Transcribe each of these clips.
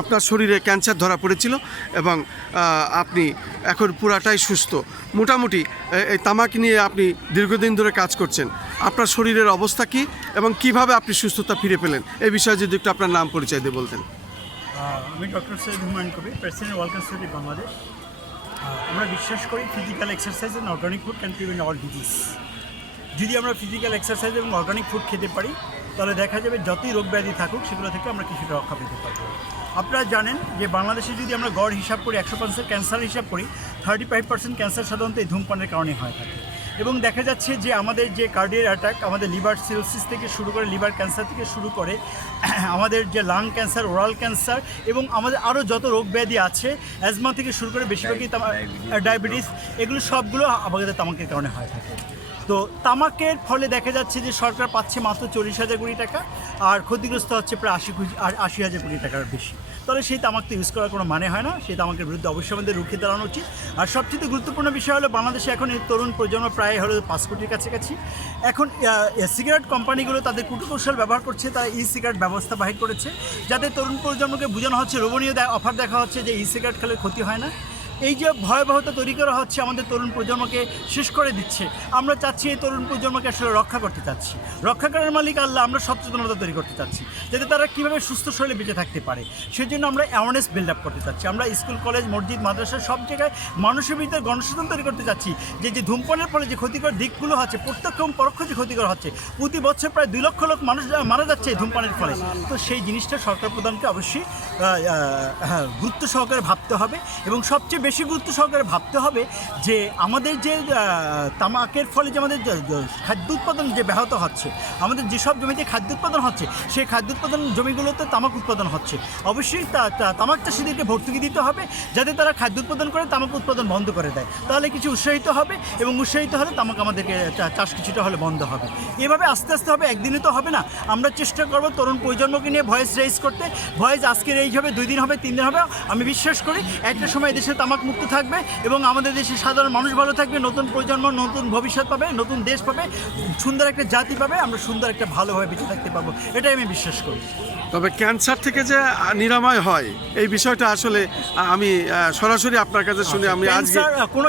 আপনার শরীরে ক্যান্সার ধরা পড়েছিল এবং আপনি এখন পুরাটাই সুস্থ। মোটামুটি এই তামাক নিয়ে আপনি দীর্ঘদিন ধরে কাজ করছেন। আপনার শরীরের অবস্থা কী এবং কিভাবে আপনি সুস্থতা ফিরে পেলেন, এই বিষয়ে যদি একটু আপনার নাম পরিচয় দিয়ে বলতেন। আমি doctor Syed Humayun Kabir, president world society Bangladesh. আমরা বিশ্বাস করি physical exercise and organic food can prevent all disease. যদি আমরা ফিজিক্যাল এক্সারসাইজ এবং অর্গানিক ফুড খেতে পারি তাহলে দেখা যাবে যতই রোগ ব্যাধি থাকুক সেগুলো থেকে আমরা কিছুটা রক্ষা পেতে পারবো। আপনারা জানেন যে বাংলাদেশে যদি আমরা গড় হিসাব করি 100% ক্যান্সার হিসাব করি, 35% ক্যান্সার সাধারণত এই ধূমপানের কারণে হয়ে থাকে। এবং দেখা যাচ্ছে যে আমাদের যে কার্ডিয়াক অ্যাটাক, আমাদের লিভার সিরোসিস থেকে শুরু করে লিভার ক্যান্সার থেকে শুরু করে আমাদের যে লাং ক্যান্সার, ওরাল ক্যান্সার এবং আমাদের আরও যত রোগ ব্যাধি আছে, অ্যাজমা থেকে শুরু করে বেশিরভাগই ডায়াবেটিস, এগুলো সবগুলো আমাদের তামাকের কারণে হয়ে থাকে। তো তামাকের ফলে দেখা যাচ্ছে যে সরকার পাচ্ছে মাত্র 40,000 কোটি টাকা, আর ক্ষতিগ্রস্ত হচ্ছে প্রায় 80,000 কোটি টাকার বেশি। তাহলে সেই তামাকটা ইউজ করার কোনো মানে হয় না। সেই তামাকের বিরুদ্ধে অবশ্যই আমাদের রুখে দাঁড়ানো উচিত। আর সবচেয়ে গুরুত্বপূর্ণ বিষয় হলো বাংলাদেশে এখন এই তরুণ প্রজন্ম প্রায় হলো 5 কোটির কাছাকাছি। এখন সিগারেট কোম্পানিগুলো তাদের কুটকৌশল ব্যবহার করছে, তারা ই সিগারেট ব্যবস্থা বাহির করেছে, যাতে তরুণ প্রজন্মকে বোঝানো হচ্ছে, লোভনীয় অফার দেখা হচ্ছে যে ই সিগারেট খেলে ক্ষতি হয় না। এই যে ভয়াবহতা তৈরি করা হচ্ছে আমাদের তরুণ প্রজন্মকে শেষ করে দিচ্ছে। আমরা চাচ্ছি এই তরুণ প্রজন্মকে আসলে রক্ষা করতে চাচ্ছি। রক্ষা করার মালিক আল্লাহ। আমরা সচেতনতা তৈরি করতে চাচ্ছি যাতে তারা কীভাবে সুস্থ শরীরে বেঁচে থাকতে পারে। সেজন্য আমরা অ্যাওয়ারনেস বিল্ড আপ করতে চাচ্ছি। আমরা স্কুল, কলেজ, মসজিদ, মাদ্রাসা সব জায়গায় মানুষের ভিতরে গণসচেতন তৈরি করতে চাচ্ছি যে ধূমপানের ফলে যে ক্ষতিকর দিকগুলো হচ্ছে, প্রত্যক্ষ এবং পরোক্ষ যে ক্ষতিকর হচ্ছে, প্রতি বছর প্রায় 2 লক্ষ লোক মানুষ মারা যাচ্ছে এই ধূমপানের ফলে। তো সেই জিনিসটা সরকার প্রধানকে অবশ্যই গুরুত্ব সহকারে ভাবতে হবে এবং সবচেয়ে বেশি গুরুত্ব সহকারে ভাবতে হবে যে আমাদের যে তামাকের ফলে যে আমাদের খাদ্য উৎপাদন যে ব্যাহত হচ্ছে, আমাদের যেসব জমিতে খাদ্য উৎপাদন হচ্ছে সেই খাদ্য উৎপাদন জমিগুলোতে তামাক উৎপাদন হচ্ছে। অবশ্যই তামাক চাষিদেরকে ভর্তুকি দিতে হবে যাতে তারা খাদ্য উৎপাদন করে তামাক উৎপাদন বন্ধ করে দেয়। তাহলে কিছু উৎসাহিত হবে এবং উৎসাহিত হলে তামাক আমাদেরকে চাষ কিছুটা হলে বন্ধ হবে। এভাবে আস্তে আস্তে হবে, একদিনে তো হবে না। আমরা চেষ্টা করব তরুণ প্রজন্মকে নিয়ে ভয়েস রেইজ করতে। ভয়েস আজকের এই হবে, 2 দিন হবে, 3 দিন হবে। আমি বিশ্বাস করি একটা সময় দেশে তামাক মুক্ত থাকবে এবং আমাদের দেশের সাধারণ মানুষ ভালো থাকবে, নতুন প্রজন্ম নতুন ভবিষ্যৎ পাবে, নতুন দেশ পাবে, সুন্দর একটা জাতি পাবে, আমরা সুন্দর একটা ভালোভাবে বেঁচে থাকতে পারবো, এটাই আমি বিশ্বাস করি। তবে ক্যান্সার থেকে যে নিরাময় হয় এই বিষয়টা আসলে আমি সরাসরি আপনার কাছে শুনে আমি আজকে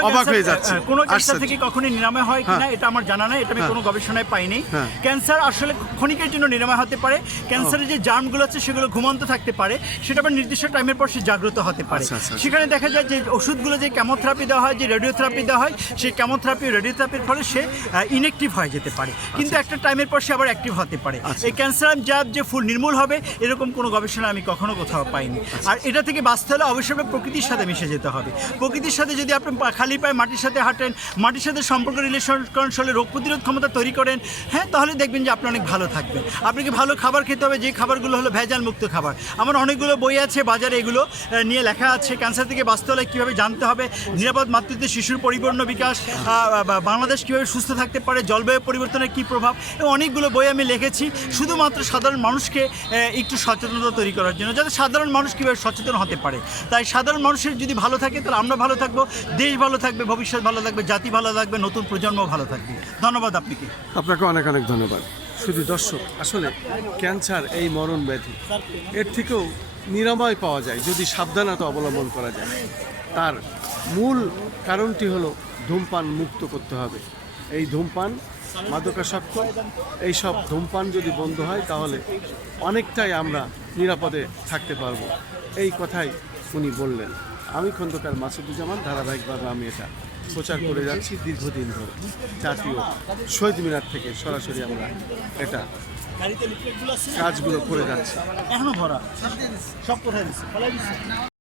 অবাক হয়ে যাচ্ছি। কোনো ক্যান্সার থেকে কখনোই নিরাময় হয় কিনা এটা আমার জানা নাই, এটা আমি কোনো গবেষণায় পাইনি। ক্যান্সার আসলে ক্ষণিকের জন্য নিরাময় হতে পারে। ক্যান্সারের যে জার্মগুলো আছে সেগুলো ঘুমন্ত থাকতে পারে, সেটা আবার নির্দিষ্ট টাইমের পর সে জাগ্রত হতে পারে। সেখানে দেখা যায় যে ওষুধগুলো যে কেমোথেরাপি দেওয়া হয়, যে রেডিওথেরাপি দেওয়া হয়, সেই কেমোথেরাপি রেডিওথেরাপির ফলে সে ইনঅ্যাক্টিভ হয়ে যেতে পারে, কিন্তু একটা টাইমের পর সে আবার অ্যাক্টিভ হতে পারে। এই ক্যান্সার জাত যে ফুল নির্মূল হবে এরকম কোনো গবেষণা আমি কখনো কোথাও পাইনি। আর এটা থেকে বাঁচতে হলে অবশ্যই প্রকৃতির সাথে মিশে যেতে হবে। প্রকৃতির সাথে যদি আপনি খালি পায়ে মাটির সাথে হাঁটেন, মাটির সাথে সম্পর্ক রিলেশন করেন, রোগ প্রতিরোধ ক্ষমতা তৈরি করেন, তাহলে দেখবেন যে আপনি অনেক ভালো থাকবেন। আপনাকে ভালো খাবার খেতে হবে, যে খাবারগুলো হলো ভেজাল মুক্ত খাবার। আমার অনেকগুলো বই আছে বাজারে, এগুলো নিয়ে লেখা আছে ক্যান্সার থেকে বাঁচতে হলে কীভাবে জানতে হবে, নিরাপদ মাতৃত্বে শিশুর পরিপূর্ণ বিকাশ, বাংলাদেশ কীভাবে সুস্থ থাকতে পারে, জলবায়ু পরিবর্তনের কী প্রভাব, এবং অনেকগুলো বই আমি লিখেছি শুধুমাত্র সাধারণ মানুষকে একটু সচেতনতা তৈরি করার জন্য, যাতে সাধারণ মানুষ কীভাবে সচেতন হতে পারে। তাই সাধারণ মানুষের যদি ভালো থাকে তাহলে আমরা ভালো থাকবো, দেশ ভালো থাকবে, ভবিষ্যৎ ভালো থাকবে, জাতি ভালো থাকবে, নতুন প্রজন্ম ভালো থাকবে। ধন্যবাদ আপনাকে। আপনাকে অনেক অনেক ধন্যবাদ। শুধু দর্শক, আসলে ক্যান্সার এই মরণ ব্যাধি, এর থেকেও নিরাময় পাওয়া যায় যদি সাবধানতা অবলম্বন করা যায়। তার মূল কারণটি হলো ধূমপান মুক্ত করতে হবে। এই ধূমপান, মাদকাসক্ত, এইসব ধূমপান যদি বন্ধ হয় তাহলে অনেকটাই আমরা নিরাপদে থাকতে পারবো, এই কথাই উনি বললেন। আমি খন্দকার মাসুদুজ্জামান, ধারাবাহিকভাবে আমি এটা প্রচার করে যাচ্ছি দীর্ঘদিন ধরে। জাতীয় শহীদ মিনার থেকে সরাসরি আমরা এটা কাজগুলো করে যাচ্ছি। এখনো ভরা সব কোথায় দিচ্ছে।